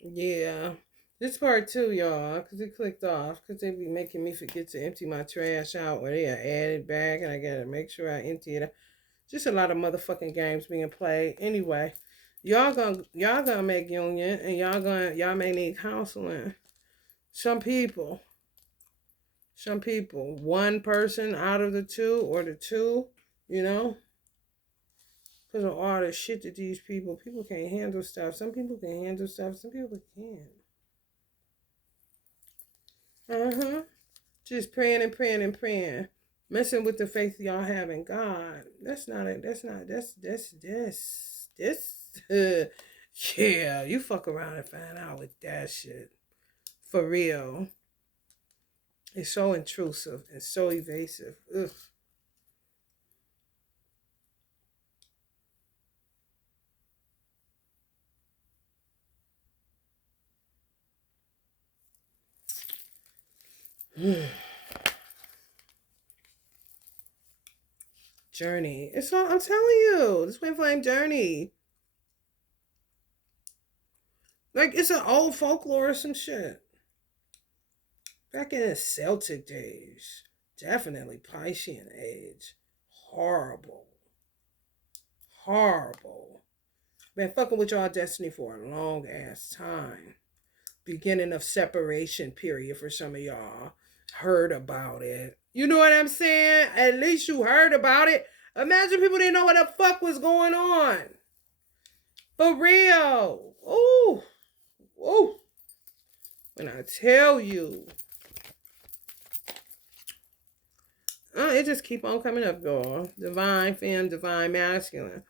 Yeah. This part too, y'all, because it clicked off, because they be making me forget to empty my trash out when they are added back, and I gotta make sure I empty it. Just a lot of motherfucking games being played. Anyway, y'all gonna make union, and y'all may need counseling. Some people, some people, one person out of the two or the two, you know, because of all the shit that these people can't handle stuff. Some people can handle stuff. Some people can't. Uh huh. Just praying and praying and praying, messing with the faith y'all have in God. That's not it. That's not. This. Yeah, you fuck around and find out with that shit for real. It's so intrusive and so evasive. Ugh. Journey. It's all. I'm telling you, this Twin Flame journey. Like it's an old folklore or some shit. Back in the Celtic days, definitely Piscean age. Horrible. Horrible. Been fucking with y'all destiny for a long ass time. Beginning of separation period for some of y'all. Heard about it. You know what I'm saying? At least you heard about it. Imagine people didn't know what the fuck was going on. For real. Ooh. Ooh. When I tell you. It just keep on coming up, girl. Divine femme, divine masculine.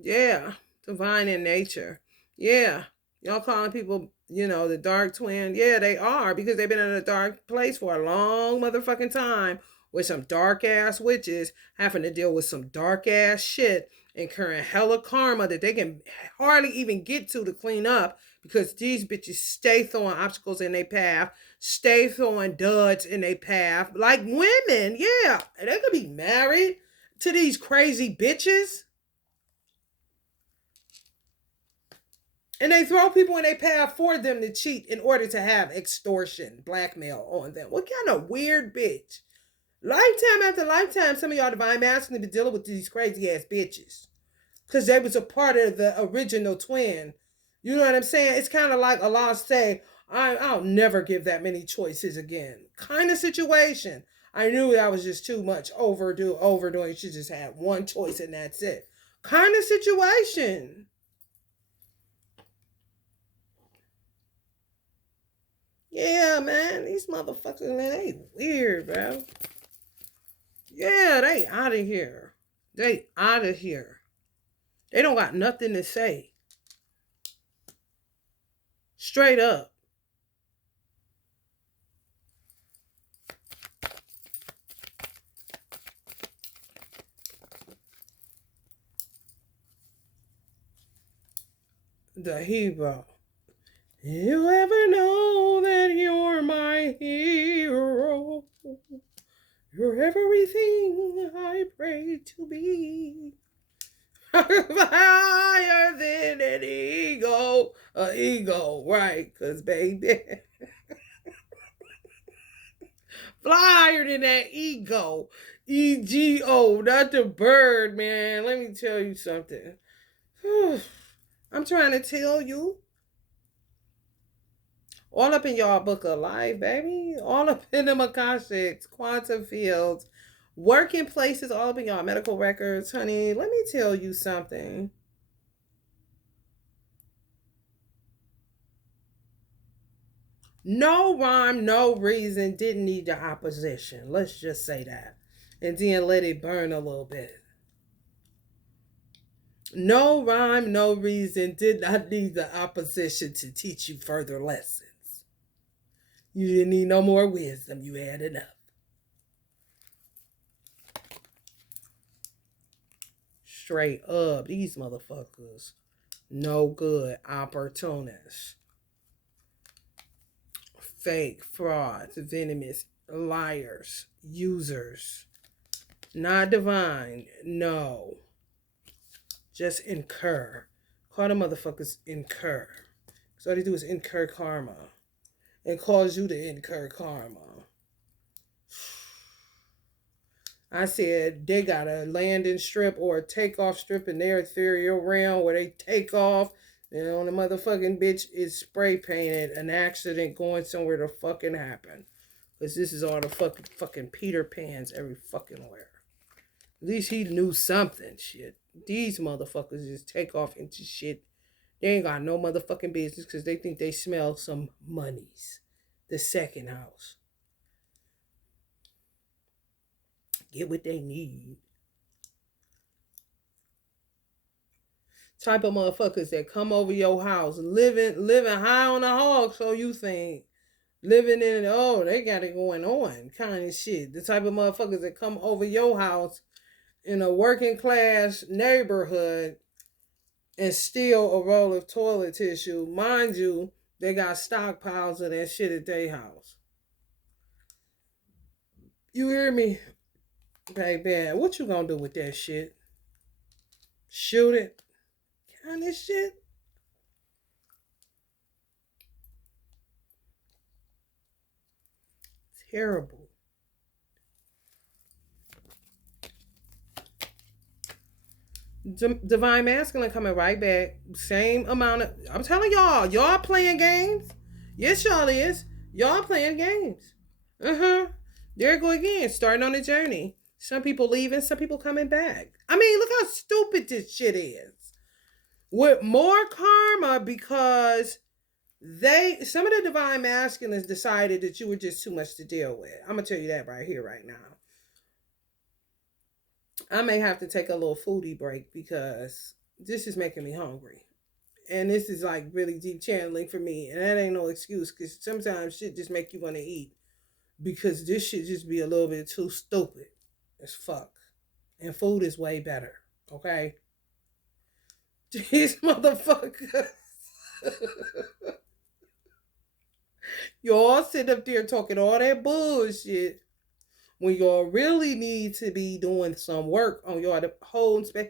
Yeah. Divine in nature. Yeah. Y'all calling people, the dark twin. Yeah, they are because they've been in a dark place for a long motherfucking time with some dark ass witches having to deal with some dark ass shit, incurring hella karma that they can hardly even get to clean up because these bitches stay throwing obstacles in their path, stay throwing duds in their path. Like women, yeah. They could be married to these crazy bitches. And they throw people in their path for them to cheat in order to have extortion, blackmail on them. What kind of weird bitch? Lifetime after lifetime, some of y'all divine masculine be dealing with these crazy ass bitches. Because they was a part of the original twin. You know what I'm saying? It's kind of like Allah say, I'll never give that many choices again. Kind of situation. I knew that was just too much overdoing. You should just have one choice and that's it. Kind of situation. Yeah, man, these motherfuckers, man, they weird, bro. Yeah, they out of here. They out of here. They don't got nothing to say. Straight up. The hero. You ever know that you're my hero? You're everything I pray to be. Higher than an ego. Ego, right? Because, baby, fly higher than that ego. EGO, not the bird, man. Let me tell you something. I'm trying to tell you. All up in y'all book of life, baby. All up in the Akashics, quantum fields, working places, all up in y'all medical records, honey. Let me tell you something. No rhyme, no reason, didn't need the opposition. Let's just say that. And then let it burn a little bit. No rhyme, no reason, did not need the opposition to teach you further lessons. You didn't need no more wisdom, you had enough. Straight up, these motherfuckers. No good, opportunists. Fake, frauds, venomous, liars, users. Not divine, no. Just incur. Call the motherfuckers incur. So all they do is incur karma and cause you to incur karma. I said they got a landing strip or a takeoff strip in their ethereal realm where they take off and on the motherfucking bitch is spray painted an accident going somewhere to fucking happen. Because this is all the fucking Peter Pans every fucking where. At least he knew something, shit. These motherfuckers just take off into shit. They ain't got no motherfucking business because they think they smell some monies. The second house. Get what they need. Type of motherfuckers that come over your house, living high on the hog, so you think. Living in, oh, they got it going on kind of shit. The type of motherfuckers that come over your house in a working class neighborhood and steal a roll of toilet tissue. Mind you, they got stockpiles of that shit at their house. You hear me? Baby, what you gonna do with that shit? Shoot it? Kind of shit? Terrible. Divine Masculine coming right back. Same amount of. I'm telling y'all playing games. Yes, y'all is. Y'all playing games. There you go again, starting on the journey. Some people leaving, some people coming back. I mean, look how stupid this shit is. With more karma because some of the Divine Masculines decided that you were just too much to deal with. I'm gonna tell you that right here, right now. I may have to take a little foodie break because this is making me hungry. And this is like really deep channeling for me. And that ain't no excuse because sometimes shit just make you want to eat. Because this shit just be a little bit too stupid as fuck. And food is way better. Okay? These motherfuckers. You all sit up there talking all that bullshit when y'all really need to be doing some work on y'all the whole space.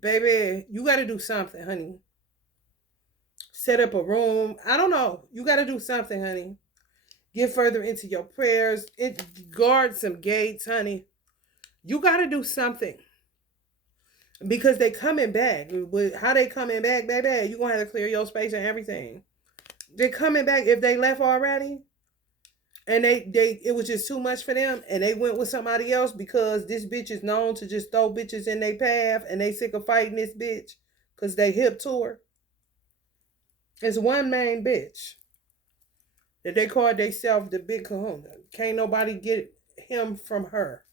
Baby, you got to do something, honey. Set up a room. I don't know. You got to do something, honey. Get further into your prayers. Guard some gates, honey. You got to do something. Because they coming back. How they coming back, baby? You going to have to clear your space and everything. They're coming back. If they left already, and it was just too much for them, and they went with somebody else because this bitch is known to just throw bitches in their path, and they sick of fighting this bitch because they hip to her. It's one main bitch that they call themselves the big kahuna. Can't nobody get him from her.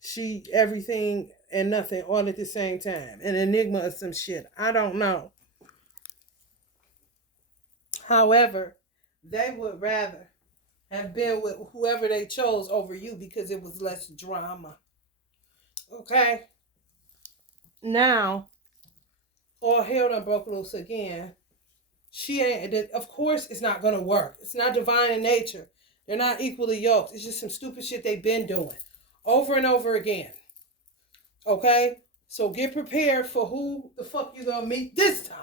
She everything and nothing all at the same time. An enigma of some shit. I don't know. However, they would rather have been with whoever they chose over you because it was less drama. Okay? Now, all hell done broke loose again. She ain't, of course it's not going to work. It's not divine in nature. They're not equally yoked. It's just some stupid shit they've been doing over and over again. Okay? So get prepared for who the fuck you going to meet this time.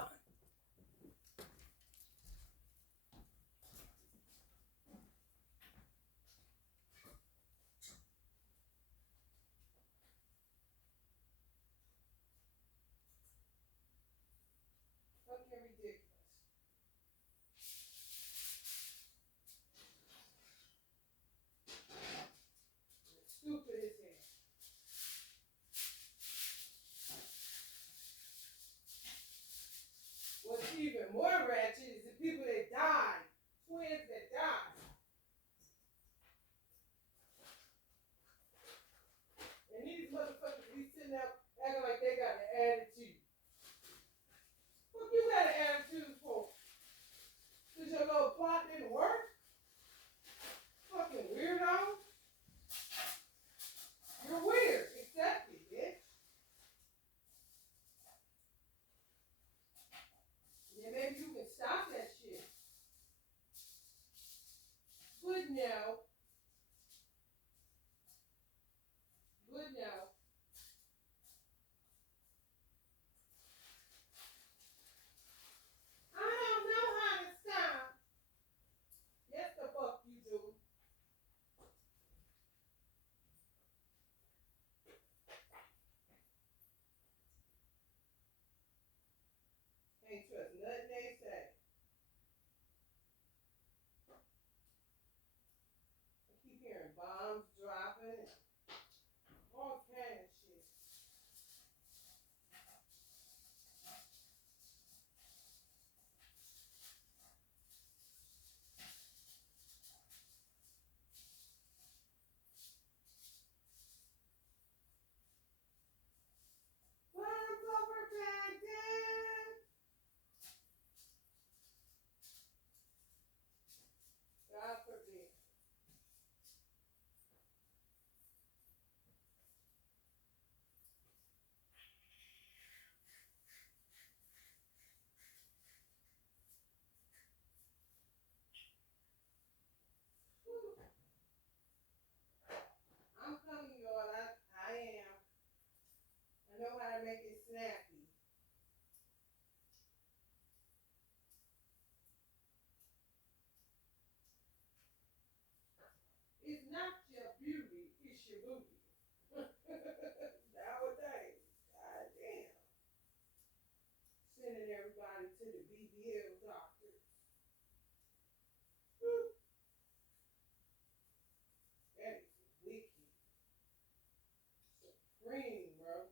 trust nothing they say. I keep hearing bombs dropping and all kind of shit. Bombs over Baghdad. God forbid. I'm coming, y'all. I am. I know how to make it snappy. It's not your beauty, it's your booty. Nowadays, goddamn. Sending everybody to the BBL doctors. Whew, that is wicked. Supreme, bro.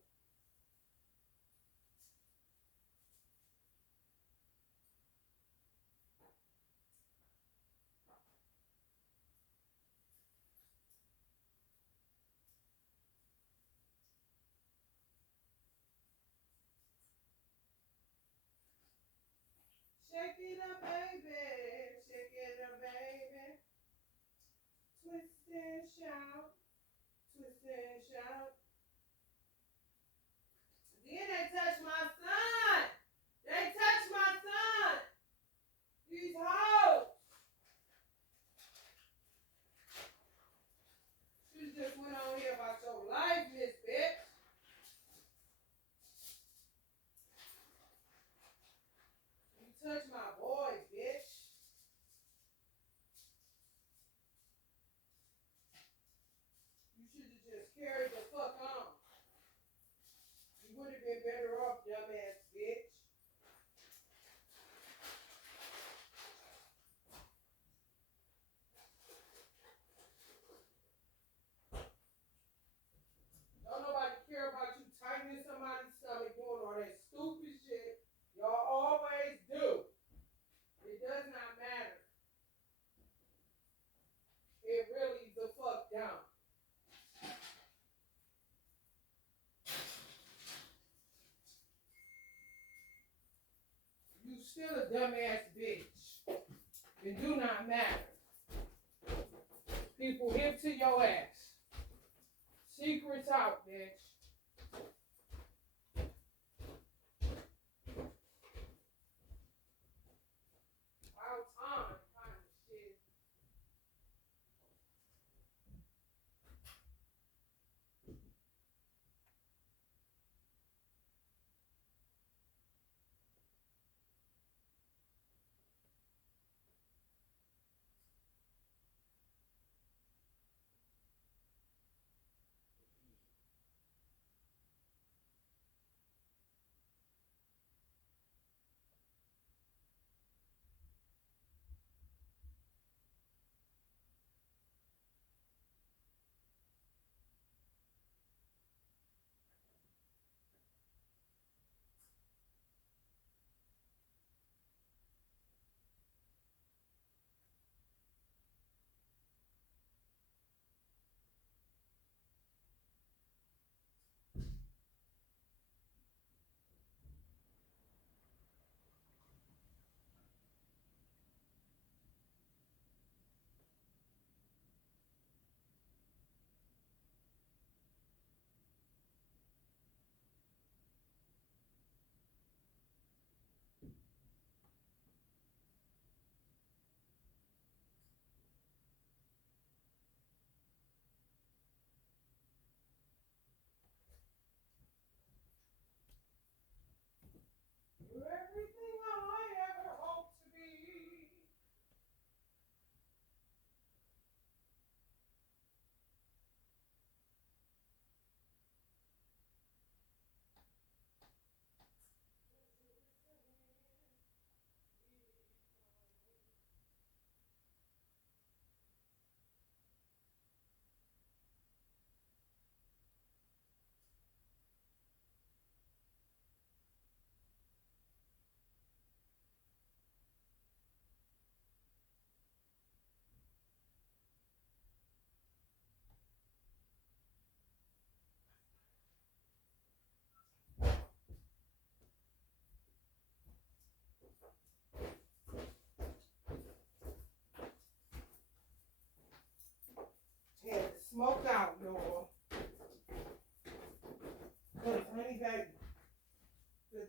Shake it up, baby. Shake it up, baby. Twist and shout. Twist and shout. Then they touch my son. They touch my son. These hoes. You just went on here about your life, Miss Bitch. You touch my boy, bitch. You should have just carried the fuck on. You would have been better off, dumbass bitch. Don't nobody care about you tightening somebody's stomach doing all that stupid shit. Y'all always do. It does not matter. It really the fuck down. You still a dumbass bitch. It do not matter. People hip to your ass. Secrets out, bitch. About time, kind of shit.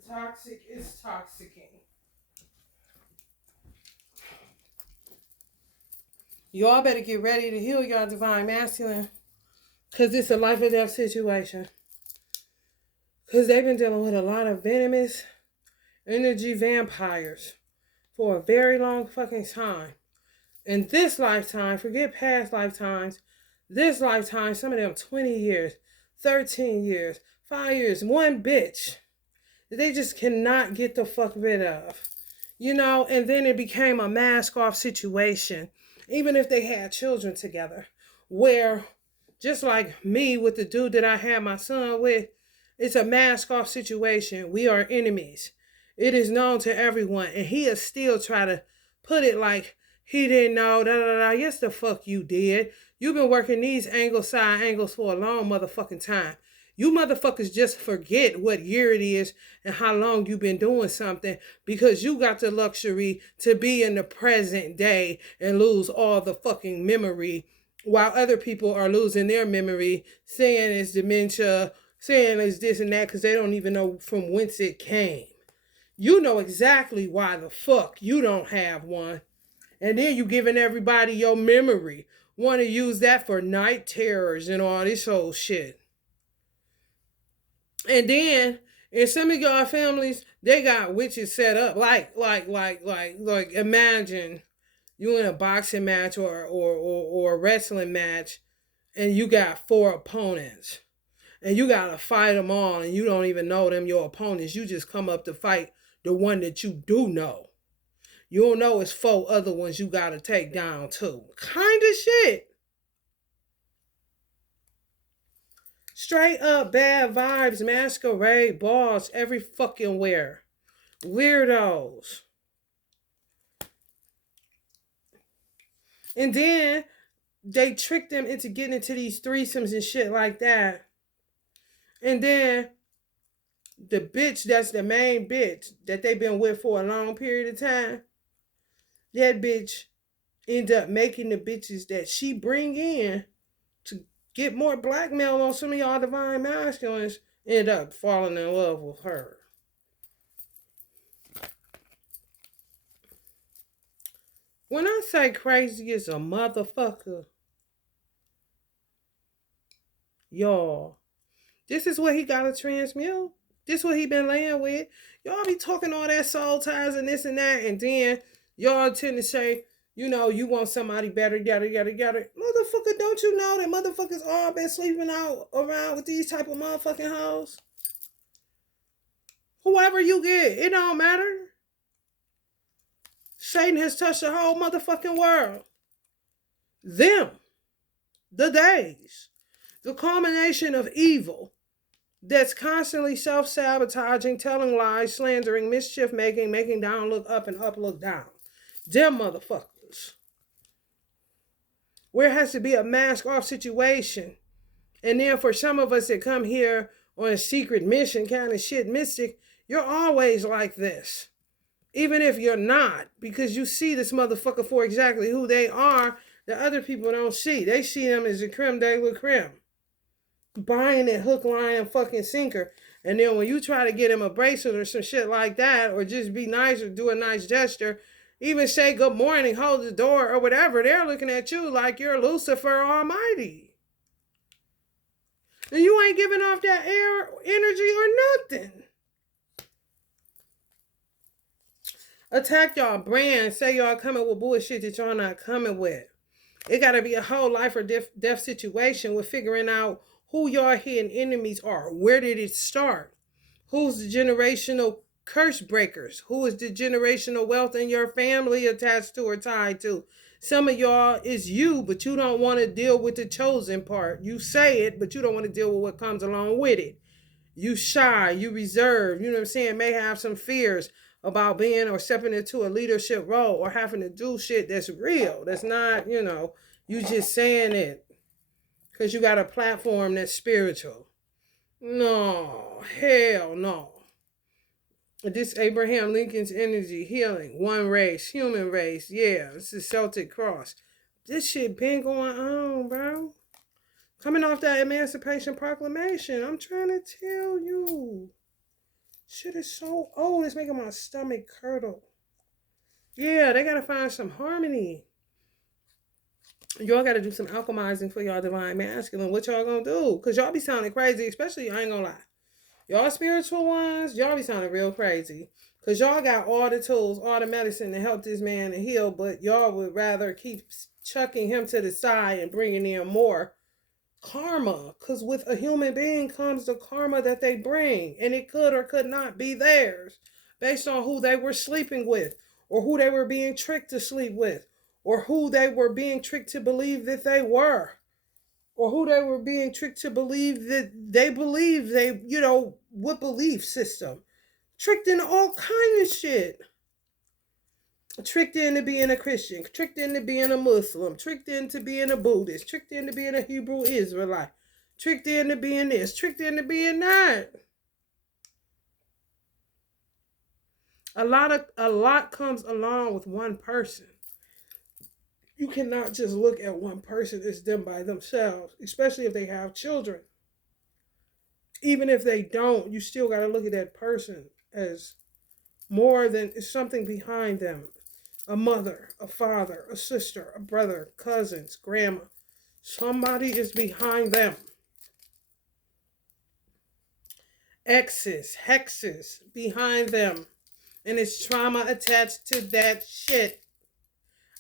Toxic is toxicing. Y'all better get ready to heal your divine masculine. Because it's a life or death situation. Because they've been dealing with a lot of venomous energy vampires for a very long fucking time. In this lifetime, forget past lifetimes, this lifetime, some of them 20 years, 13 years, 5 years, one bitch that they just cannot get the fuck rid of. You know, and then it became a mask off situation, even if they had children together, where just like me with the dude that I had my son with, it's a mask off situation. We are enemies. It is known to everyone, and he is still try to put it like he didn't know, da da da. Yes, the fuck you did. You've been working these side angles for a long motherfucking time. You motherfuckers just forget what year it is and how long you've been doing something because you got the luxury to be in the present day and lose all the fucking memory while other people are losing their memory, saying it's dementia, saying it's this and that because they don't even know from whence it came. You know exactly why the fuck you don't have one. And then you giving everybody your memory. Want to use that for night terrors and all this whole shit. And then in some of y'all families, they got witches set up. Like imagine you in a boxing match or a wrestling match and you got 4 opponents. And you got to fight them all and you don't even know them, your opponents. You just come up to fight the one that you do know. You don't know it's 4 other ones you got to take down too. Kind of shit. Straight up bad vibes, masquerade, balls, every fucking where. Weirdos. And then they trick them into getting into these threesomes and shit like that. And then the bitch that's the main bitch that they've been with for a long period of time, that bitch end up making the bitches that she bring in to get more blackmail on some of y'all divine masculines, end up falling in love with her. When I say crazy as a motherfucker, y'all, this is what he got to transmute. This what he been laying with. Y'all be talking all that soul ties and this and that, and then y'all tend to say, you know, you want somebody better, yada, yada, yada. Motherfucker, don't you know that motherfuckers all been sleeping out around with these type of motherfucking hoes? Whoever you get, it don't matter. Satan has touched the whole motherfucking world. Them, the days, the culmination of evil that's constantly self-sabotaging, telling lies, slandering, mischief making, making down look up and up look down. Them motherfuckers. Where it has to be a mask off situation. And then for some of us that come here on a secret mission kind of shit, mystic, you're always like this. Even if you're not, because you see this motherfucker for exactly who they are, that other people don't see. They see them as a creme de la creme. Buying it hook, line, fucking sinker. And then when you try to get him a bracelet or some shit like that, or just be nice or do a nice gesture, even say good morning, hold the door or whatever, they're looking at you like you're Lucifer Almighty. And you ain't giving off that air, energy or nothing. Attack y'all brand, say y'all coming with bullshit that y'all not coming with. It got to be a whole life or death situation with figuring out who your hidden enemies are. Where did it start? Who's the generational curse breakers? Who is the generational wealth in your family attached to or tied to? Some of y'all is you, but you don't want to deal with the chosen part. You say it, but you don't want to deal with what comes along with it. You shy, you reserve, you know what I'm saying, may have some fears about being or stepping into a leadership role or having to do shit that's real. That's not, you know, you just saying it because you got a platform that's spiritual. No, hell no. This Abraham Lincoln's energy, healing, one race, human race. Yeah, this is Celtic Cross. This shit been going on, bro. Coming off that Emancipation Proclamation, I'm trying to tell you. Shit is so old. It's making my stomach curdle. Yeah, they gotta find some harmony. Y'all gotta do some alchemizing for y'all divine masculine. What y'all gonna do? Cause y'all be sounding crazy, especially I ain't gonna lie. Y'all spiritual ones, y'all be sounding real crazy. Cause y'all got all the tools, all the medicine to help this man to heal, but y'all would rather keep chucking him to the side and bringing in more karma. Because with a human being comes the karma that they bring, and it could or could not be theirs based on who they were sleeping with, or who they were being tricked to sleep with, or who they were being tricked to believe that they were, or who they were being tricked to believe that they believe they, what belief system. Tricked into all kind of shit. Tricked into being a Christian, tricked into being a Muslim, tricked into being a Buddhist, tricked into being a Hebrew Israelite, tricked into being this, tricked into being that. A lot comes along with one person. You cannot just look at one person as them by themselves, especially if they have children. Even if they don't, you still got to look at that person as more than something behind them. A mother, a father, a sister, a brother, cousins, grandma. Somebody is behind them. Exes, hexes behind them. And it's trauma attached to that shit.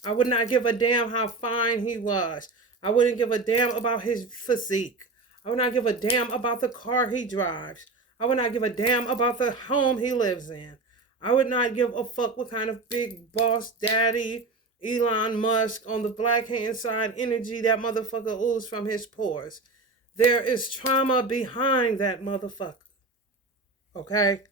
I would not give a damn how fine he was. I wouldn't give a damn about his physique. I would not give a damn about the car he drives. I would not give a damn about the home he lives in. I would not give a fuck what kind of big boss daddy Elon Musk on the black hand side energy that motherfucker oozes from his pores. There is trauma behind that motherfucker. Okay?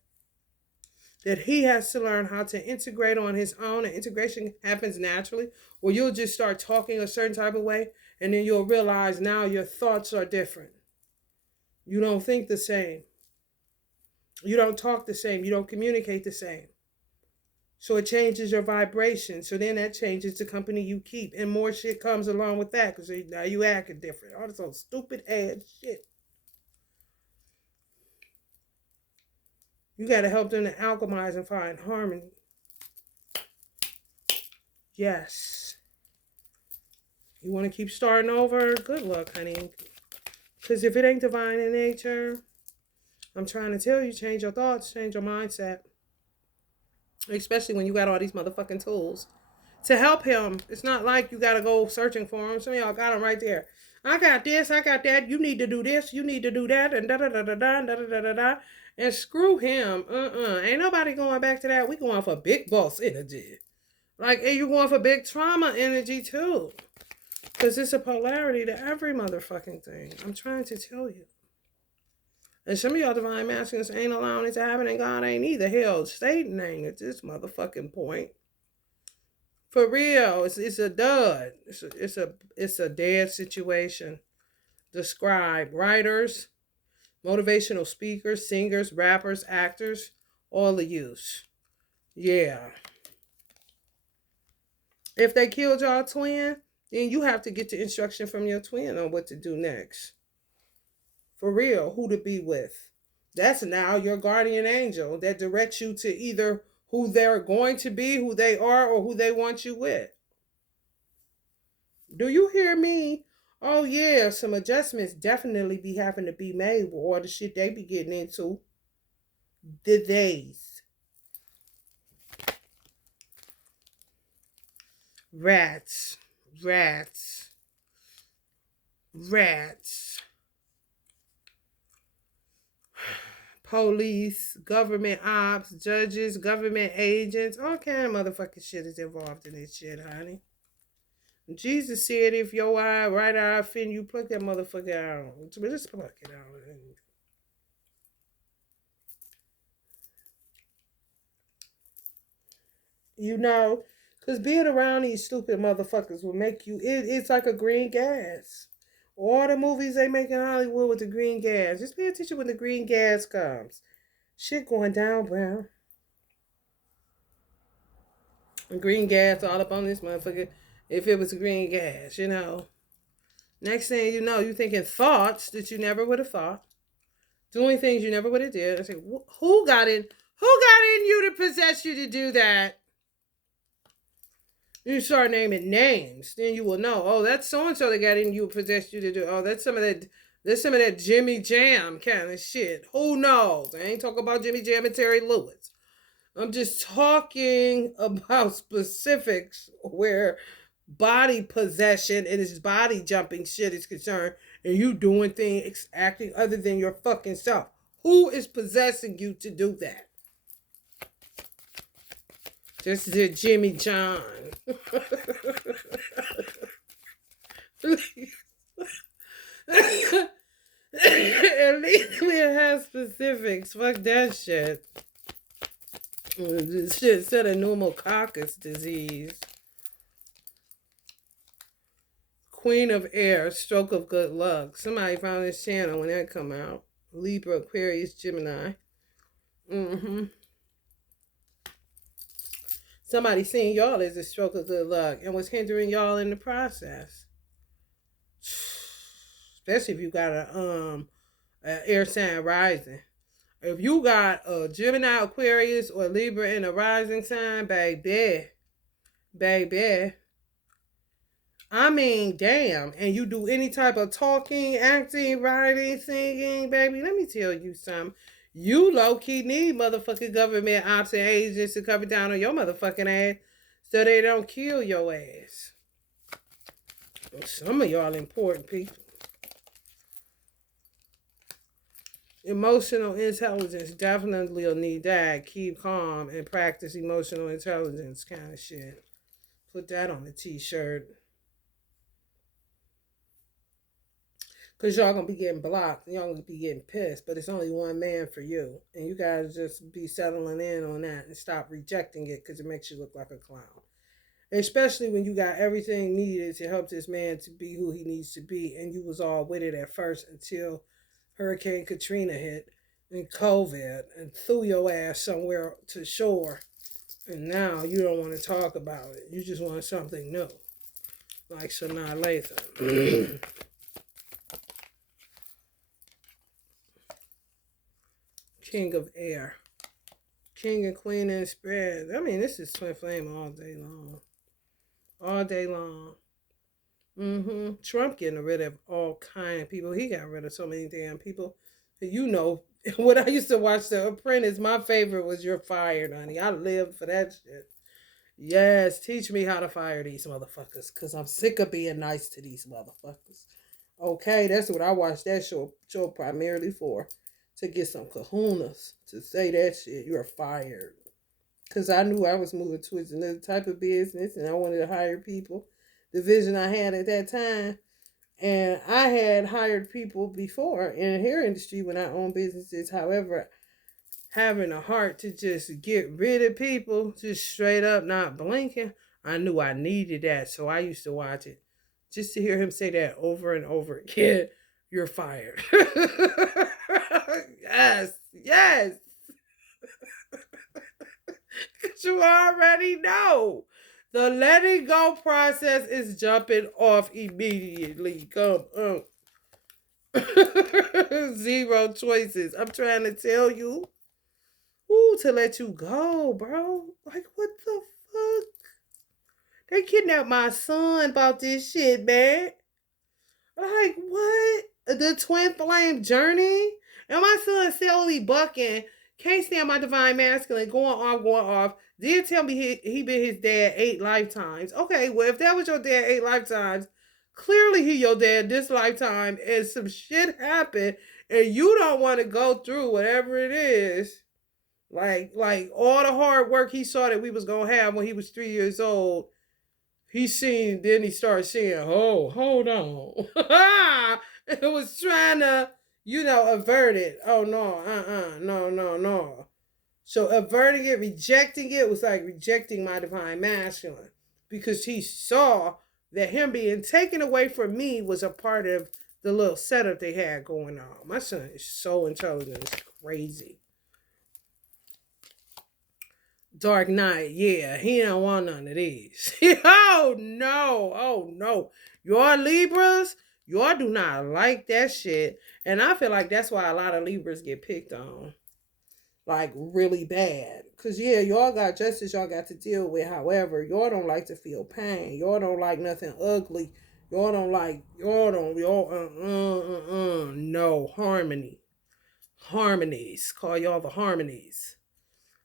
That he has to learn how to integrate on his own, and integration happens naturally, or you'll just start talking a certain type of way, and then you'll realize now your thoughts are different. You don't think the same. You don't talk the same. You don't communicate the same. So it changes your vibration. So then that changes the company you keep, and more shit comes along with that because now you acting different. All this old stupid ass shit. You got to help them to alchemize and find harmony. Yes. You want to keep starting over? Good luck, honey. Because if it ain't divine in nature, I'm trying to tell you, change your thoughts, change your mindset. Especially when you got all these motherfucking tools to help him. It's not like you got to go searching for him. Some of y'all got him right there. I got this, I got that. You need to do this, you need to do that, and da-da-da-da-da, da-da-da-da-da. And screw him. Ain't nobody going back to that. We going for big boss energy. Like, and you going for big trauma energy too. Because it's a polarity to every motherfucking thing. I'm trying to tell you. And some of y'all divine masculines ain't allowing it to happen, and God ain't either. Hell, Satan ain't at this motherfucking point. For real, it's a dud. It's a dead situation. The scribe, writers, motivational speakers, singers, rappers, actors, all the use. Yeah. If they killed y'all twin, then you have to get the instruction from your twin on what to do next. For real, who to be with. That's now your guardian angel that directs you to either who they're going to be, who they are, or who they want you with. Do you hear me? Oh yeah, some adjustments definitely be having to be made with all the shit they be getting into. The days. Rats. Rats. Rats. Police, government ops, judges, government agents, all kind of motherfucking shit is involved in this shit, honey. Jesus said, if your right eye offend you, pluck that motherfucker out. Just pluck it out. You know, because being around these stupid motherfuckers will make you, it's like a green gas. All the movies they make in Hollywood with the green gas. Just pay attention when the green gas comes. Shit going down, bro. Green gas all up on this motherfucker. If it was green gas, Next thing you know, you thinking thoughts that you never would have thought. doing things you never would have did. I say, who got in? Who got in you to possess you to do that? You start naming names, then you will know. Oh, that's so and so that got in you, possessed you to do. Oh, that's some of that. There's some of that Jimmy Jam kind of shit. Who knows? I ain't talking about Jimmy Jam and Terry Lewis. I'm just talking about specifics where body possession and this body jumping shit is concerned, and you doing things, acting other than your fucking self. Who is possessing you to do that? This is Jimmy John. At least we have specifics. Fuck that shit. This shit said a pneumococcus disease. Queen of Air, stroke of good luck. Somebody found this channel when that come out. Libra, Aquarius, Gemini. Somebody seeing y'all as a stroke of good luck and was hindering y'all in the process. Especially if you got a air sign rising. If you got a Gemini, Aquarius, or Libra in a rising sign, baby. I mean, damn. And you do any type of talking, acting, writing, singing, baby. Let me tell you something. You low-key need motherfucking government ops and agents to cover down on your motherfucking ass so they don't kill your ass. Some of y'all important people. Emotional intelligence, definitely will need that. Keep calm and practice emotional intelligence kind of shit. Put that on a t-shirt. Because y'all going to be getting blocked. Y'all going to be getting pissed. But it's only one man for you. And you guys just be settling in on that and stop rejecting it because it makes you look like a clown. Especially when you got everything needed to help this man to be who he needs to be. And you was all with it at first until Hurricane Katrina hit and COVID and threw your ass somewhere to shore. And now you don't want to talk about it. You just want something new. Like Sanaa Lathan. King of Air. King and Queen and spread. I mean, this is twin flame all day long. All day long. Trump getting rid of all kind of people. He got rid of so many damn people. You know, when I used to watch The Apprentice, my favorite was You're Fired, honey. I lived for that shit. Yes, teach me how to fire these motherfuckers. Because I'm sick of being nice to these motherfuckers. Okay, that's what I watched that show primarily for. To get some kahunas. To say that shit, you're fired. Because I knew I was moving towards another type of business. And I wanted to hire people. The vision I had at that time. And I had hired people before in the hair industry when I owned businesses. However, having a heart to just get rid of people, just straight up not blinking, I knew I needed that. So I used to watch it. Just to hear him say that over and over again, you're fired. Yes. Because you already know. The letting go process is jumping off immediately. Come on. 0 choices. I'm trying to tell you. To let you go, bro. Like, what the fuck? They kidnapped my son about this shit, man. Like, what? The twin flame journey? And my son silly bucking. Can't stand my divine masculine. Going off. Did tell me he been his dad 8 lifetimes. Okay, well, if that was your dad 8 lifetimes, clearly he your dad this lifetime and some shit happened and you don't want to go through whatever it is. Like all the hard work he saw that we was going to have when he was 3 years old, he started seeing, oh, hold on. It was trying to, avert it. Oh, no, no. So averting it, rejecting it was like rejecting my divine masculine because he saw that him being taken away from me was a part of the little setup they had going on. My son is so intelligent. It's crazy. Dark Knight, yeah, he don't want none of these. Oh, no. Your Libras, Y'all do not like that shit. And I feel like that's why a lot of Libras get picked on. Like really bad. Cause yeah, y'all got justice y'all got to deal with. However, y'all don't like to feel pain. Y'all don't like nothing ugly. Y'all no harmony. Harmonies. Call y'all the harmonies.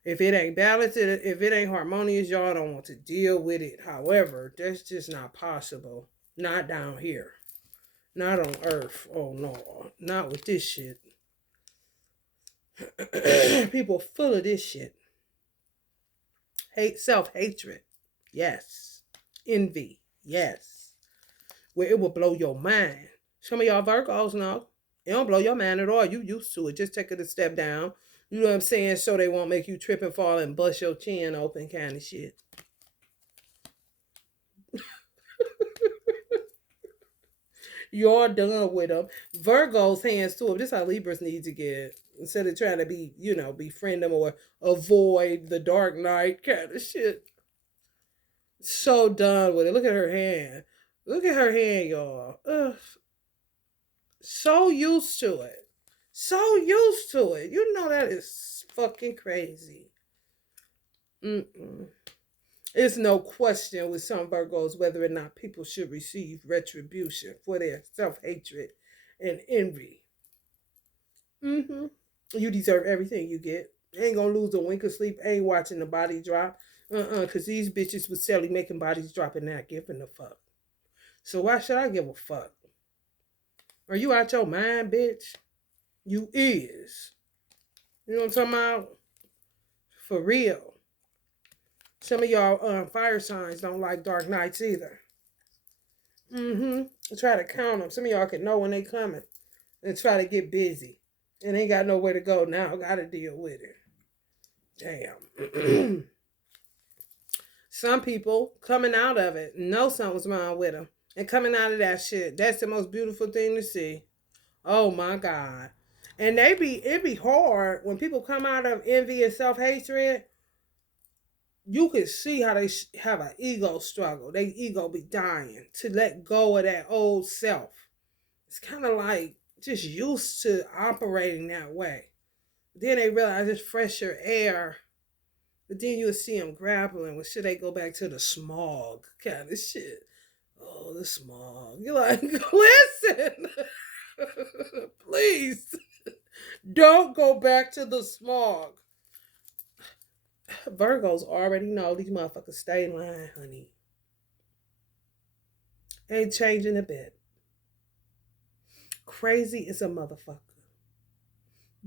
If it ain't balanced, if it ain't harmonious, y'all don't want to deal with it. However, that's just not possible. Not down here. Not on Earth. Oh no. Not with this shit. People full of this shit. Hate, self-hatred. Yes. Envy. Yes. Where it will blow your mind. Some of y'all Virgos know. It don't blow your mind at all. You used to it. Just take it a step down. You know what I'm saying? So they won't make you trip and fall and bust your chin open kind of shit. You're done with them. Virgo's hands too. This is how Libras need to get. Instead of trying to be, befriend them or avoid the dark night kind of shit. So done with it. Look at her hand. Look at her hand, y'all. Ugh. So used to it. So used to it. You know that is fucking crazy. Mm-mm. It's no question with some Virgos whether or not people should receive retribution for their self-hatred and envy. Mm-hmm. You deserve everything you get. Ain't gonna lose a wink of sleep. Ain't watching the body drop. Cause these bitches was silly making bodies drop and not giving a fuck. So why should I give a fuck? Are you out your mind, bitch? You is. You know what I'm talking about? For real. Some of y'all fire signs don't like dark nights either. Mm-hmm. Try to count them. Some of y'all can know when they coming and try to get busy. And ain't got nowhere to go now. Gotta deal with it. Damn. Some people coming out of it know something's wrong with them. And coming out of that shit. That's the most beautiful thing to see. Oh my God. And it be hard when people come out of envy and self-hatred. You can see how they have an ego struggle. Their ego be dying to let go of that old self. It's kind of like just used to operating that way. Then they realize it's fresher air. But then you'll see them grappling with should they go back to the smog kind of shit. Oh, the smog. You're like, listen, please don't go back to the smog. Virgos already know these motherfuckers stay in line, honey. Ain't changing a bit. Crazy is a motherfucker.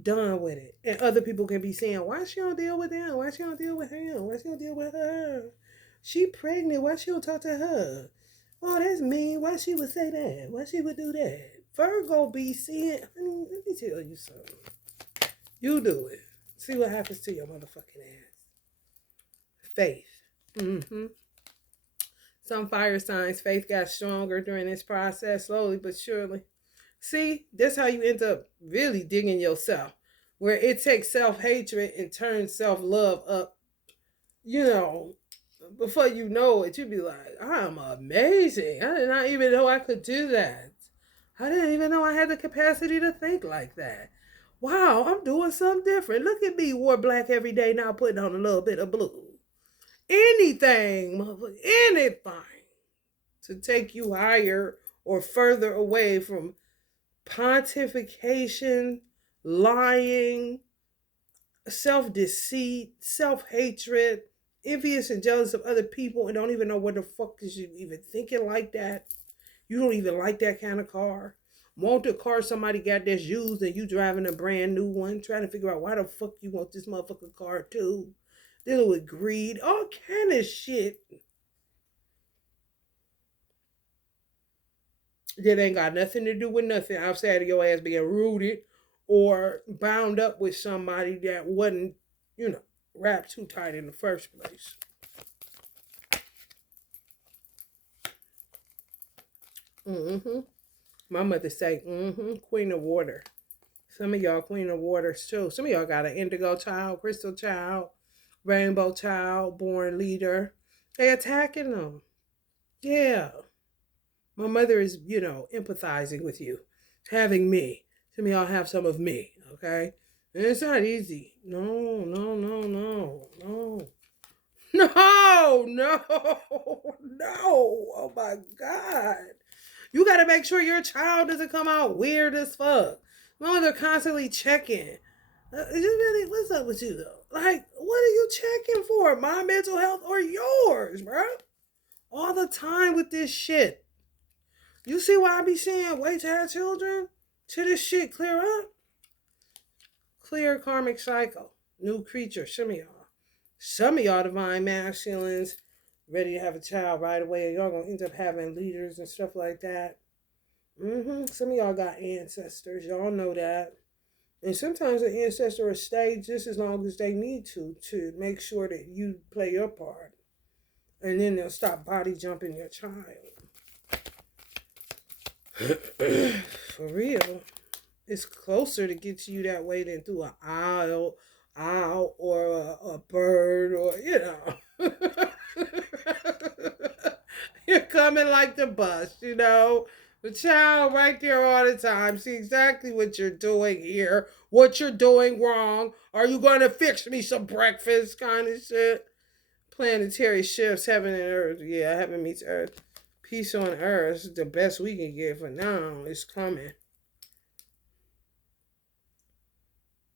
Done with it. And other people can be saying, why she don't deal with him? Why she don't deal with him? Why she don't deal with her? She pregnant. Why she don't talk to her? Oh, that's mean. Why she would say that? Why she would do that? Virgo be seeing. Honey, let me tell you something. You do it. See what happens to your motherfucking ass. Faith. Mm-hmm. Some fire signs, faith got stronger during this process, slowly but surely. See, that's how you end up really digging yourself, where it takes self-hatred and turns self-love up. Before you know it, you be like, I'm amazing. I did not even know I could do that. I didn't even know I had the capacity to think like that. Wow, I'm doing something different. Look at me, wore black every day, now putting on a little bit of blue. Anything, motherfucker, anything to take you higher or further away from pontification, lying, self-deceit, self-hatred, envious and jealous of other people, and don't even know what the fuck is you even thinking like that. You don't even like that kind of car. Want the car somebody got that's used and you driving a brand new one, trying to figure out why the fuck you want this motherfucking car too. Dealing with greed, all kind of shit. That ain't got nothing to do with nothing outside of your ass being rooted or bound up with somebody that wasn't, wrapped too tight in the first place. Mm-hmm. My mother say, Queen of Water. Some of y'all Queen of Waters too. Some of y'all got an indigo child, crystal child, rainbow child, born leader. They attacking them. Yeah. My mother is, empathizing with you, having me. Some of y'all have some of me, okay? And it's not easy. No, no, no, no, no. No, no, no. Oh my God. You got to make sure your child doesn't come out weird as fuck. No, they're constantly checking. You really, what's up with you though? Like, what are you checking for? My mental health or yours, bro? All the time with this shit. You see why I be saying wait to have children? Till this shit clear up? Clear karmic cycle. New creature. Some of y'all. Some of y'all divine masculines ready to have a child right away. Y'all gonna end up having leaders and stuff like that. Some of y'all got ancestors. Y'all know that. And sometimes the ancestor will stay just as long as they need to make sure that you play your part. And then they'll stop body jumping your child. For real. It's closer to get to you that way than through an owl or a bird or, You're coming like the bus, The child right there all the time. See exactly what you're doing here, what you're doing wrong. Are you going to fix me some breakfast kind of shit? Planetary shifts, heaven and earth. Yeah, heaven meets earth. Peace on earth is the best we can get for now. It's coming.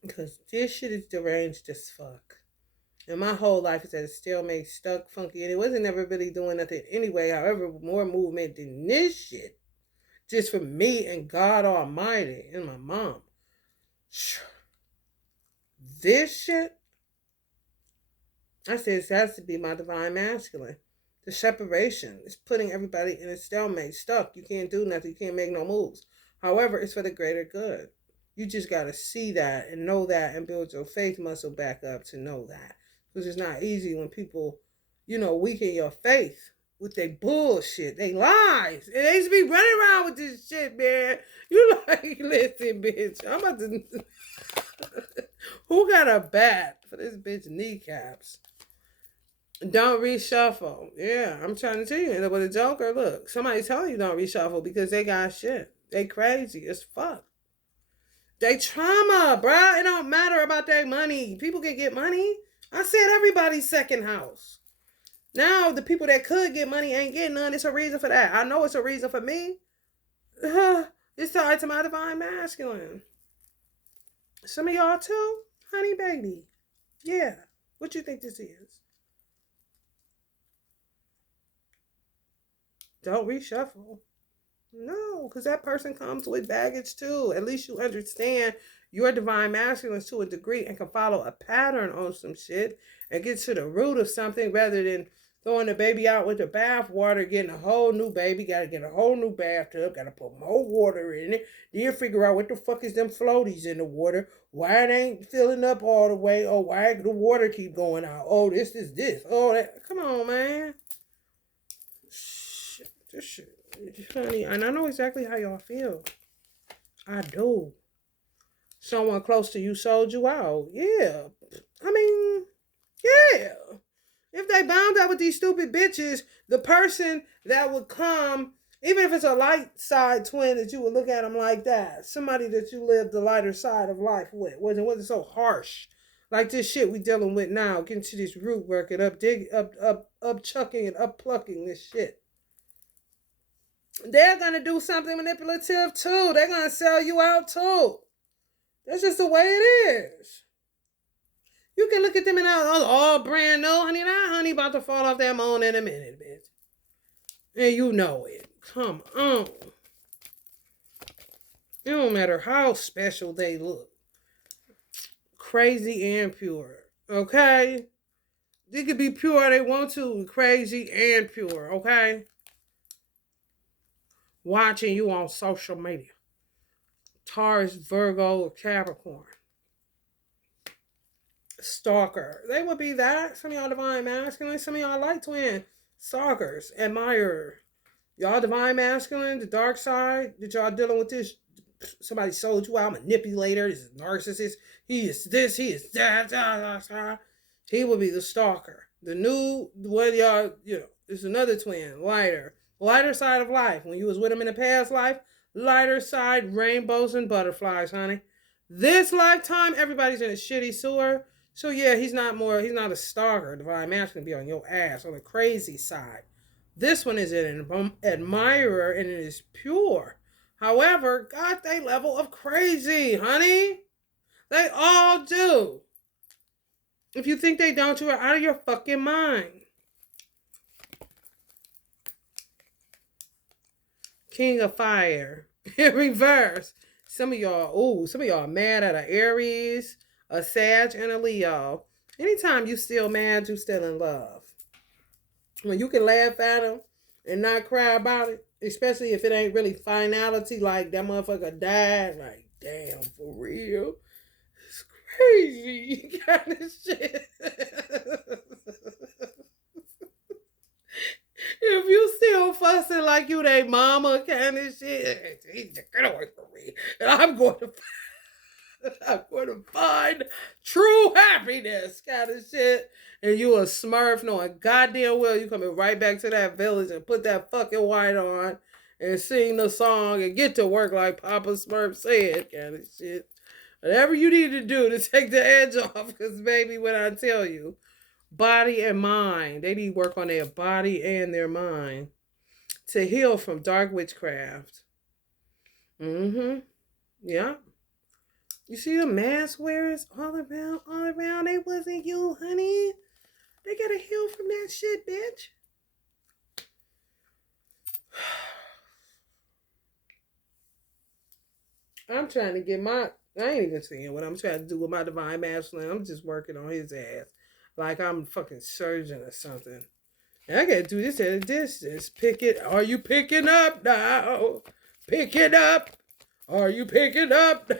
Because this shit is deranged as fuck. And my whole life is at a stalemate, stuck, funky. And it wasn't never really doing nothing anyway. However, more movement than this shit. Just for me and God Almighty and my mom. This shit, I said, it has to be my divine masculine. The separation is putting everybody in a stalemate, stuck. You can't do nothing. You can't make no moves. However, it's for the greater good. You just got to see that and know that and build your faith muscle back up to know that. Because it's not easy when people, weaken your faith with their bullshit, they lies. And they used to be running around with this shit, man. You like, listen, bitch, I'm about to... Who got a bat for this bitch kneecaps? Don't reshuffle. Yeah, I'm trying to tell you. With a Joker, look, somebody telling you don't reshuffle because they got shit. They crazy as fuck. They trauma, bruh. It don't matter about their money. People can get money. I said everybody's second house. Now, the people that could get money ain't getting none. It's a reason for that. I know it's a reason for me. It's tied to my divine masculine. Some of y'all too? Honey baby. Yeah. What you think this is? Don't reshuffle. No, because that person comes with baggage too. At least you understand your divine masculine to a degree and can follow a pattern on some shit and get to the root of something rather than throwing the baby out with the bath water, getting a whole new baby, got to get a whole new bathtub, got to put more water in it. Then figure out what the fuck is them floaties in the water, why it ain't filling up all the way, or why the water keep going out. Oh, this is this. Oh, that. Come on, man. Shit, this shit. Honey, and I know exactly how y'all feel. I do. Someone close to you sold you out. Yeah. I mean, yeah. If they bound up with these stupid bitches, the person that would come, even if it's a light side twin that you would look at them like that, somebody that you lived the lighter side of life with, wasn't so harsh. Like this shit we dealing with now, getting to this root work and up chucking and up plucking this shit. They're going to do something manipulative too. They're going to sell you out too. That's just the way it is. You can look at them and all brand new. Honey, that honey about to fall off that moon in a minute, bitch. And you know it. Come on. It don't matter how special they look. Crazy and pure. Okay? They could be pure they want to. Crazy and pure. Okay? Watching you on social media. Taurus, Virgo, or Capricorn. Stalker. They would be that. Some of y'all divine masculine. Some of y'all light twin. Stalkers. Admirer. Y'all divine masculine. The dark side. That y'all dealing with this. Somebody sold you out. Manipulator. This is narcissist. He is this. He is that. He will be the stalker. The new one y'all, is another twin. Lighter. Lighter side of life. When you was with him in the past life, lighter side, rainbows and butterflies, honey. This lifetime, everybody's in a shitty sewer. So yeah, he's not a stalker. Divine masculine be on your ass on the crazy side. This one is an admirer and it is pure. However, got they level of crazy, honey. They all do. If you think they don't, you are out of your fucking mind. King of Fire. In reverse. Some of y'all mad at an Aries, a Sag, and a Leo. Anytime you still mad, you still in love. When you can laugh at them and not cry about it, especially if it ain't really finality, like that motherfucker died, like, damn, for real. It's crazy kind of shit. If you still fussing like you they mama kind of shit, get away from me. And I'm going to find true happiness kind of shit. And you a smurf knowing goddamn well you coming right back to that village and put that fucking white on and sing the song and get to work like Papa Smurf said kind of shit. Whatever you need to do to take the edge off, because baby, when I tell you, body and mind, they need work on their body and their mind to heal from dark witchcraft. Yeah. You see the mask wearers all around. They wasn't you, honey. They gotta heal from that shit, bitch. I'm trying to get I ain't even seeing what I'm trying to do with my divine masculine. I'm just working on his ass. Like I'm a fucking surgeon or something. And I gotta do this at a distance. Pick it. Are you picking up now? Pick it up. Are you picking up now?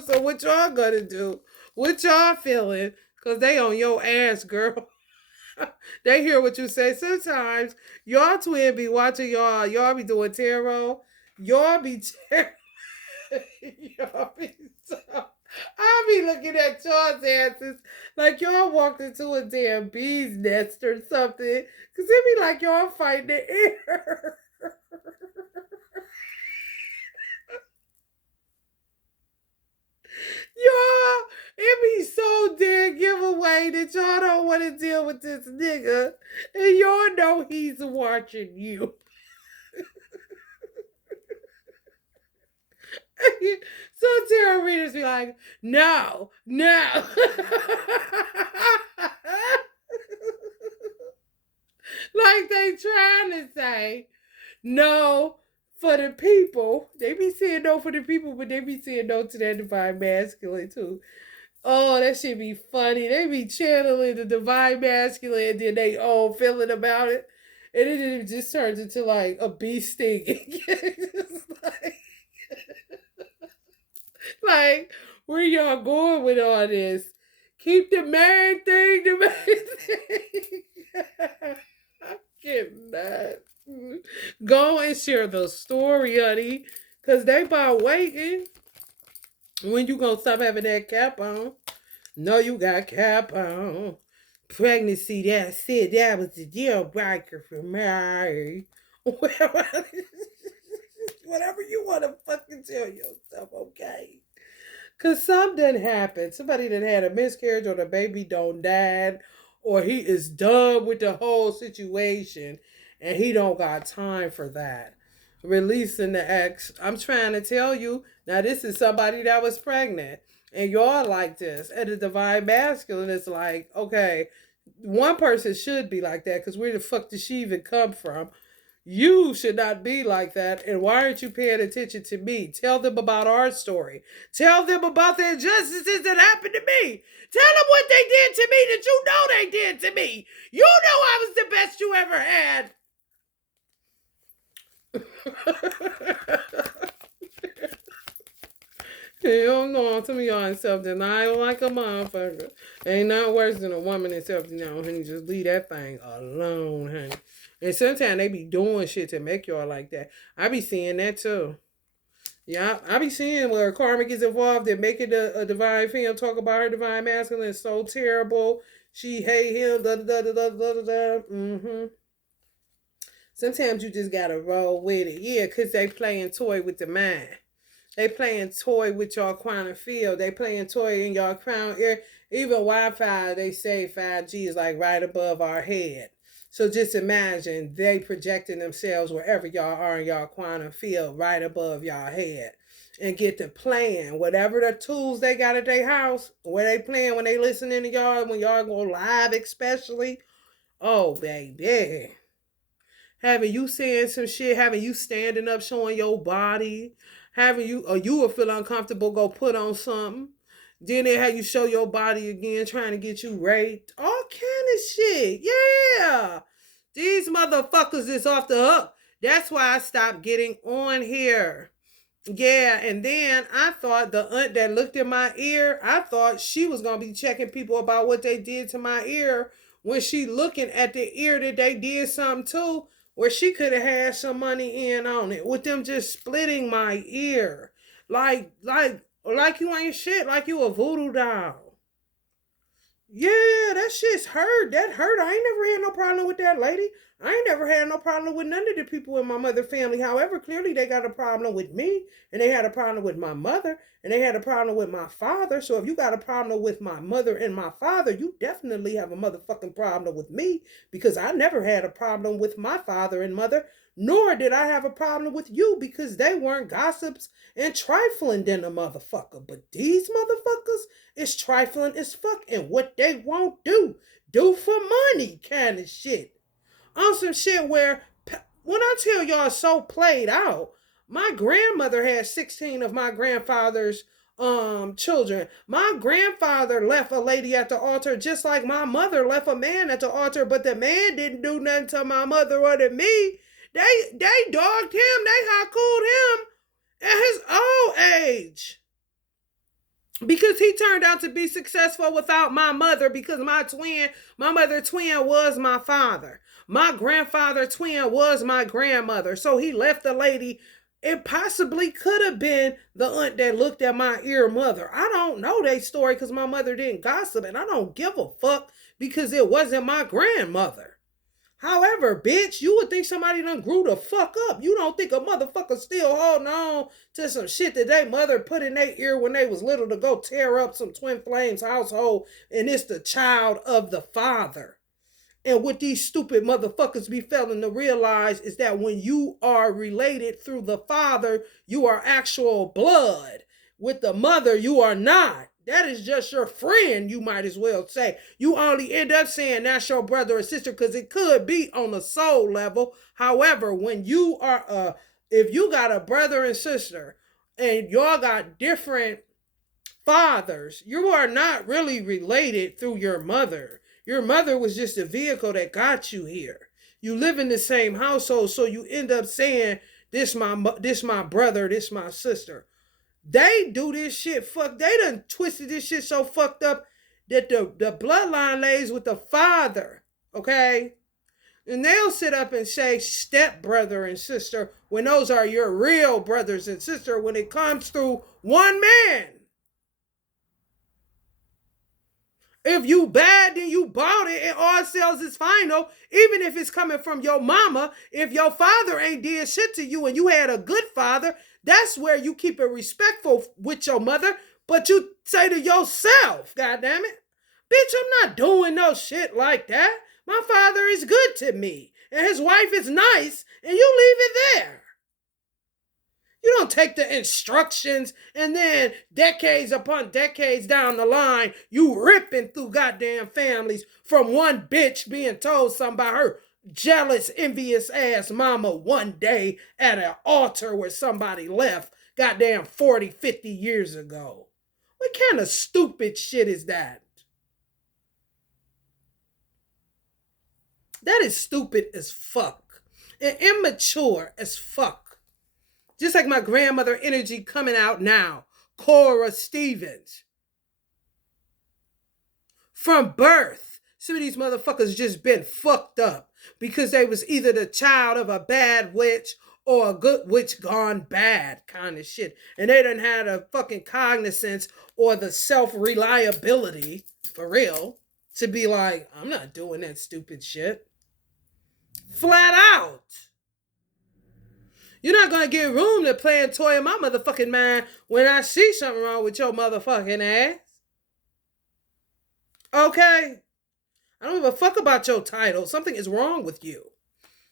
So what y'all gonna do? What y'all feeling? Cause they on your ass, girl. They hear what you say. Sometimes y'all twin be watching y'all be doing tarot. Y'all be y'all be so I be looking at y'all's asses like y'all walked into a damn bee's nest or something. Cause it be like y'all fighting the air. Y'all, it be so dead giveaway that y'all don't want to deal with this nigga. And y'all know he's watching you. So tarot readers be like, no. Like they trying to say no for the people. They be saying no for the people, but they be saying no to that divine masculine too. Oh, that should be funny. They be channeling the divine masculine and then they all feeling about it. And it just turns into like a bee sting. like, like, where y'all going with all this? Keep the main thing the main thing. I cannot. Go and share the story, honey. Because they about waiting. When you gonna stop having that cap on? No, you got cap on. Pregnancy, that's it. That was the deal breaker for me. Whatever you want to fucking tell yourself, okay? Because something happened. Somebody that had a miscarriage or the baby don't died or he is done with the whole situation and he don't got time for that. Releasing the ex. I'm trying to tell you, now this is somebody that was pregnant and y'all like this. And the divine masculine is like, okay, one person should be like that because where the fuck did she even come from? You should not be like that. And why aren't you paying attention to me? Tell them about our story. Tell them about the injustices that happened to me. Tell them what they did to me that you know they did to me. You know I was the best you ever had. Hell no, some of y'all in self-denial like a motherfucker. Ain't nothing worse than a woman in self-denial, honey. Just leave that thing alone, honey. And sometimes they be doing shit to make y'all like that. I be seeing that too. Yeah, I be seeing where karma gets involved and making a divine female talk about her divine masculine is so terrible. She hate him, da da da da da da da. Sometimes you just gotta roll with it. Yeah, because they playing toy with the mind. They playing toy with your quantum field. They playing toy in your crown ear. Even Wi-Fi, they say 5G is like right above our head. So just imagine they projecting themselves wherever y'all are in y'all quantum field, right above y'all head. And get to playing whatever the tools they got at their house, where they playing when they listening to y'all, when y'all go live especially. Oh baby. Having you saying some shit, having you standing up showing your body, having you or you will feel uncomfortable, go put on something. Then they have you show your body again, trying to get you raped. All kind of shit. Yeah. These motherfuckers is off the hook. That's why I stopped getting on here. Yeah, and then I thought the aunt that looked in my ear, I thought she was gonna be checking people about what they did to my ear when she looking at the ear that they did something to, where she could have had some money in on it with them just splitting my ear, like you ain't shit, like you a voodoo doll. Yeah, that shit's hurt. That hurt. I ain't never had no problem with that lady. I ain't never had no problem with none of the people in my mother family. However, clearly they got a problem with me, and they had a problem with my mother, and they had a problem with my father. So if you got a problem with my mother and my father, you definitely have a motherfucking problem with me, because I never had a problem with my father and mother, nor did I have a problem with you, because they weren't gossips and trifling than a motherfucker. But these motherfuckers is trifling as fuck, and what they won't do for money kind of shit. On some shit where, when I tell y'all so played out, my grandmother had 16 of my grandfather's children. My grandfather left a lady at the altar just like my mother left a man at the altar, but the man didn't do nothing to my mother or to me. They dogged him, they hot-cooled him at his old age, because he turned out to be successful without my mother, because my mother twin was my father. My grandfather twin was my grandmother. So he left the lady. It possibly could have been the aunt that looked at my ear mother. I don't know their story because my mother didn't gossip, and I don't give a fuck because it wasn't my grandmother. However, bitch, you would think somebody done grew the fuck up. You don't think a motherfucker still holding on to some shit that they mother put in their ear when they was little to go tear up some Twin Flames household, and it's the child of the father. And what these stupid motherfuckers be failing to realize is that when you are related through the father, you are actual blood. With the mother, you are not. That is just your friend, you might as well say. You only end up saying that's your brother or sister because it could be on a soul level. However, when you are if you got a brother and sister and y'all got different fathers, you are not really related through your mother. Your mother was just a vehicle that got you here. You live in the same household, so you end up saying, this my brother, this my sister. They do this shit they done twisted this shit so fucked up that the bloodline lays with the father, okay? And they'll sit up and say step brother and sister when those are your real brothers and sister when it comes through one man. If you bad, then you bought it and all sales is final. Even if it's coming from your mama, if your father ain't did shit to you and you had a good father, that's where you keep it respectful with your mother. But you say to yourself, God damn it, bitch, I'm not doing no shit like that. My father is good to me and his wife is nice, and you leave it there. You don't take the instructions and then decades upon decades down the line, you ripping through goddamn families from one bitch being told something about her jealous, envious ass mama one day at an altar where somebody left goddamn 40, 50 years ago. What kind of stupid shit is that? That is stupid as fuck and immature as fuck. Just like my grandmother energy coming out now. Cora Stevens. From birth, some of these motherfuckers just been fucked up because they was either the child of a bad witch or a good witch gone bad kind of shit. And they done had a fucking cognizance or the self-reliability, for real, to be like, I'm not doing that stupid shit. Flat out. You're not gonna give room to play and toy in my motherfucking mind when I see something wrong with your motherfucking ass. Okay? I don't give a fuck about your title. Something is wrong with you.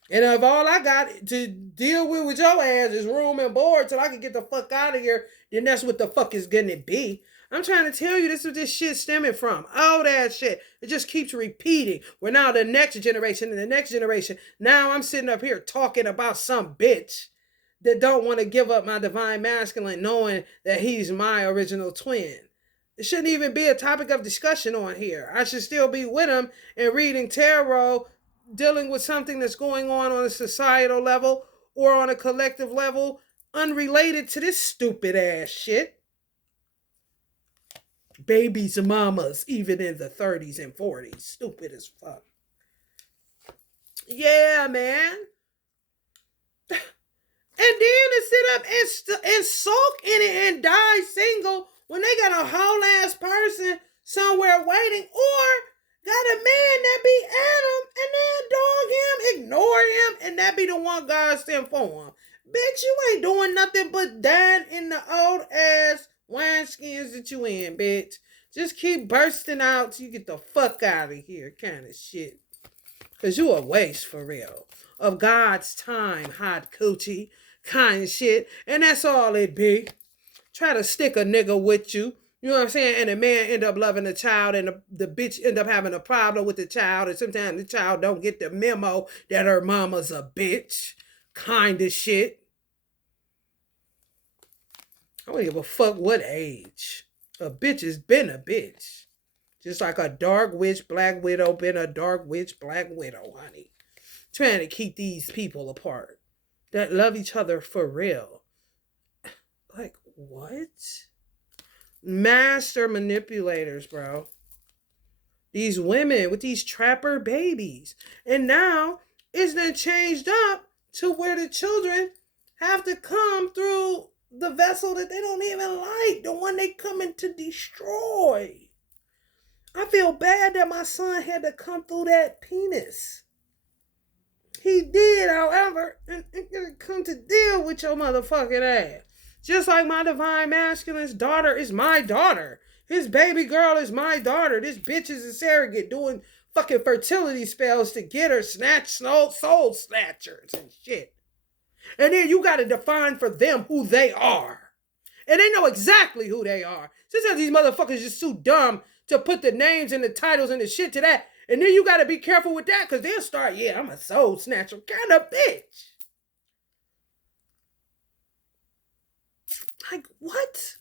And if all I got to deal with your ass is room and board till I can get the fuck out of here, then that's what the fuck is gonna be. I'm trying to tell you this is this shit stemming from. All that shit. It just keeps repeating. We're now the next generation and the next generation. Now I'm sitting up here talking about some bitch that don't want to give up my divine masculine knowing that he's my original twin. It shouldn't even be a topic of discussion on here. I should still be with him and reading tarot, dealing with something that's going on a societal level or on a collective level unrelated to this stupid ass shit. Babies and mamas, even in the 30s and 40s. Stupid as fuck. Yeah, man. And then to sit up and sulk in it and die single when they got a whole ass person somewhere waiting, or got a man that be at him and then dog him, ignore him, and that be the one God sent for him. Bitch, you ain't doing nothing but dying in the old ass wineskins that you in, bitch. Just keep bursting out till you get the fuck out of here, kind of shit. Cause you a waste for real of God's time, hot coochie kind of shit, and that's all it be. Try to stick a nigga with you. You know what I'm saying? And the man end up loving the child, and the bitch end up having a problem with the child, and sometimes the child don't get the memo that her mama's a bitch. Kind of shit. I don't give a fuck what age. A bitch has been a bitch. Just like a dark witch, black widow, been a dark witch, black widow, honey. Trying to keep these people apart that love each other for real. Like, what? Master manipulators, bro. These women with these trapper babies. And now it's then changed up to where the children have to come through the vessel that they don't even like, the one they coming to destroy. I feel bad that my son had to come through that penis. He did, however, and come to deal with your motherfucking ass. Just like my divine masculine's daughter is my daughter. His baby girl is my daughter. This bitch is a surrogate doing fucking fertility spells to get her soul snatchers and shit. And then you got to define for them who they are. And they know exactly who they are. Just as these motherfuckers just too dumb to put the names and the titles and the shit to that. And then you got to be careful with that because they'll start, yeah, I'm a soul snatcher kind of bitch. Like, what?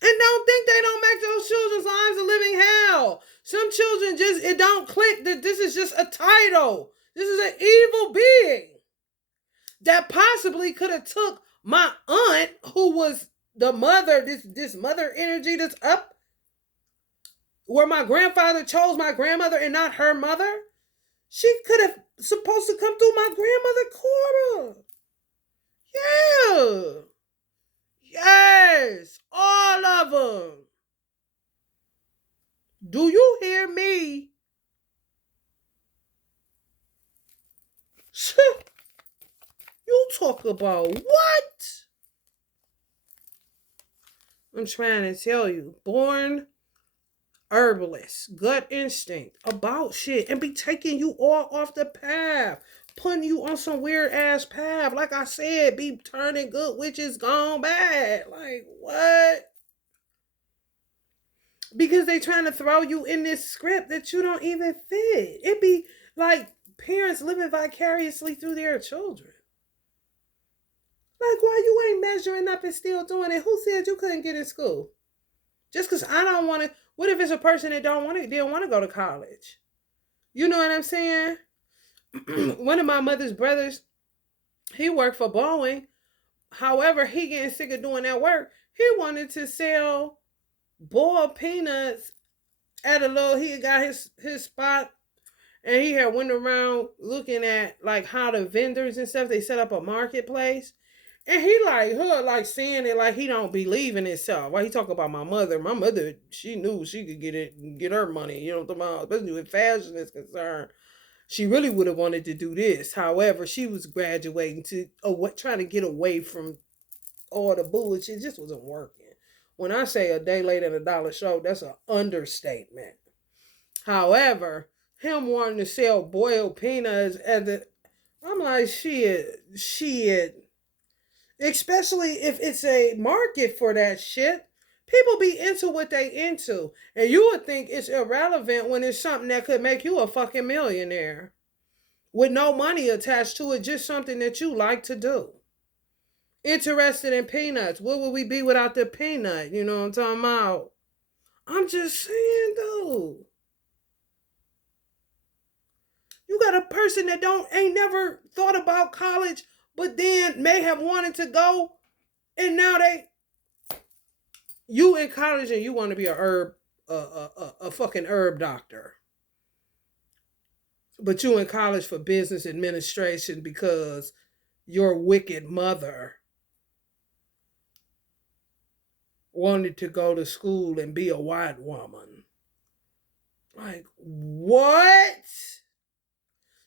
And don't think they don't make those children's lives a living hell. Some children just, it don't click that this is just a title. This is an evil being that possibly could have took my aunt, who was the mother, this mother energy that's up, where my grandfather chose my grandmother and not her mother. She could have supposed to come through my grandmother Cora. Yeah. Yes. All of them. Do you hear me? You talk about what? I'm trying to tell you. Born herbalist, gut instinct about shit and be taking you all off the path. Putting you on some weird ass path. Like I said, be turning good witches gone bad. Like, what? Because they trying to throw you in this script that you don't even fit. It be like parents living vicariously through their children. Like, why you ain't measuring up and still doing it? Who said you couldn't get in school? Just because I don't want to. What if it's a person that didn't want to go to college? You know what I'm saying? One of my mother's brothers, he worked for Boeing. However, he getting sick of doing that work. He wanted to sell boiled peanuts at a little, he got his spot, and he had went around looking at like how the vendors and stuff, they set up a marketplace. And he like her, like saying it like he don't believe in himself. Why he talk about my mother? My mother, she knew she could get it, get her money. You know what I'm talking about? Especially with fashion is concerned. She really would have wanted to do this. However, she was graduating to trying to get away from all the bullshit. It just wasn't working. When I say a day late and a dollar short, that's an understatement. However, him wanting to sell boiled peanuts at the, I'm like, shit. Especially if it's a market for that shit. People be into what they into. And you would think it's irrelevant when it's something that could make you a fucking millionaire. With no money attached to it, just something that you like to do. Interested in peanuts. What would we be without the peanut? You know what I'm talking about? I'm just saying though. You got a person that ain't never thought about college, but then may have wanted to go, and now you in college and you want to be a fucking herb doctor, but you in college for business administration because your wicked mother wanted to go to school and be a white woman. Like, what?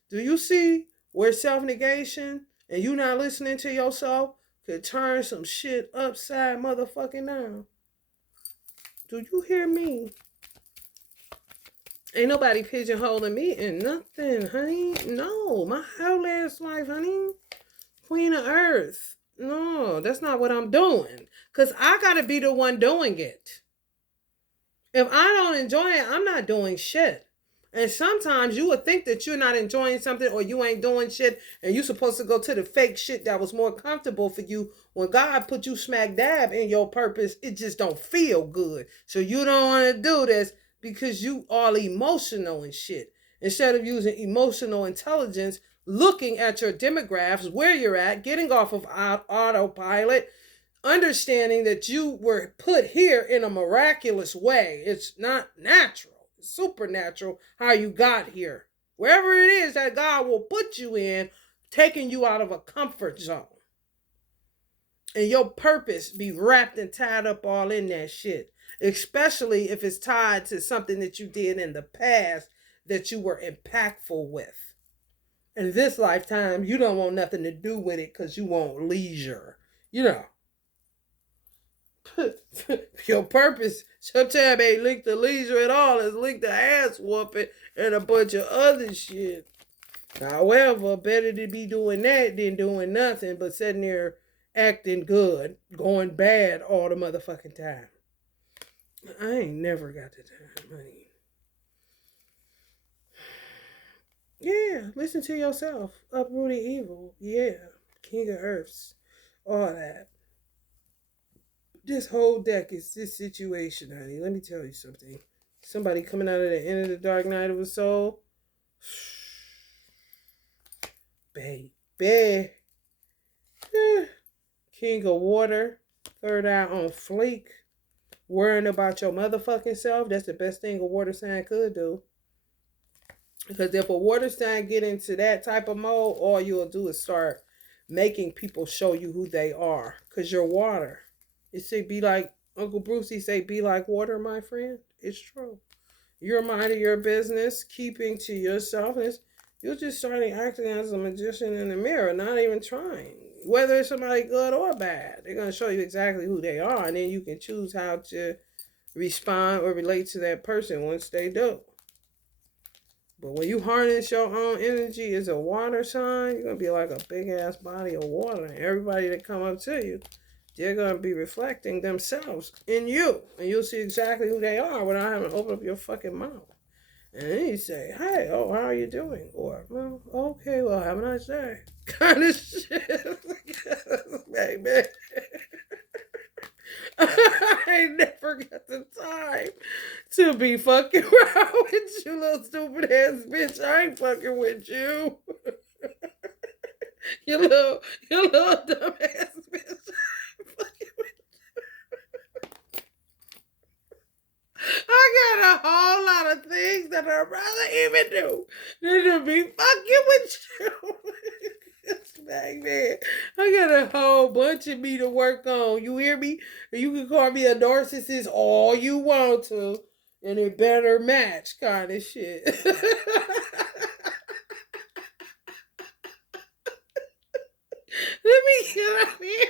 Do you see where self-negation and you not listening to yourself could turn some shit upside motherfucking down? Do you hear me? Ain't nobody pigeonholing me in nothing, honey. No, my whole ass life, honey. Queen of Earth. No, that's not what I'm doing. Because I got to be the one doing it. If I don't enjoy it, I'm not doing shit. And sometimes you would think that you're not enjoying something or you ain't doing shit and you're supposed to go to the fake shit that was more comfortable for you. When God put you smack dab in your purpose, it just don't feel good. So you don't want to do this because you all emotional and shit. Instead of using emotional intelligence, looking at your demographics, where you're at, getting off of autopilot, understanding that you were put here in a miraculous way. It's not natural. It's supernatural how you got here. Wherever it is that God will put you in, taking you out of a comfort zone. And your purpose be wrapped and tied up all in that shit. Especially if it's tied to something that you did in the past that you were impactful with. In this lifetime, you don't want nothing to do with it because you want leisure. You know. Your purpose sometimes ain't linked to leisure at all. It's linked to ass whooping and a bunch of other shit. However, better to be doing that than doing nothing but sitting there acting good, going bad all the motherfucking time. I ain't never got the time, honey. Yeah, listen to yourself. Uprooting evil. Yeah. King of Earths. All that. This whole deck is this situation, honey. Let me tell you something. Somebody coming out of the end of the dark night of a soul. Baby. King of Water. Third eye on fleek. Worrying about your motherfucking self. That's the best thing a water sign could do. Because if a water sign get into that type of mode, all you'll do is start making people show you who they are. Because you're water. It say be like Uncle Brucey say, be like water, my friend. It's true. You're minding your business, keeping to yourself. You're just starting acting as a magician in the mirror, not even trying. Whether it's somebody good or bad, they're going to show you exactly who they are. And then you can choose how to respond or relate to that person once they do. But when you harness your own energy as a water sign, you're going to be like a big ass body of water. And everybody that come up to you, they're going to be reflecting themselves in you. And you'll see exactly who they are without having to open up your fucking mouth. And then you say, hey, oh, how are you doing? Or, well, okay, well, have a nice day. Kind of shit. Baby. I ain't never got the time to be fucking around with you, little stupid ass bitch. I ain't fucking with you. you little dumb ass bitch. I got a whole lot of things that I'd rather even do than to be fucking with you. man. I got a whole bunch of me to work on. You hear me? You can call me a narcissist all you want to, and it better match, kind of shit. Let me get out of here.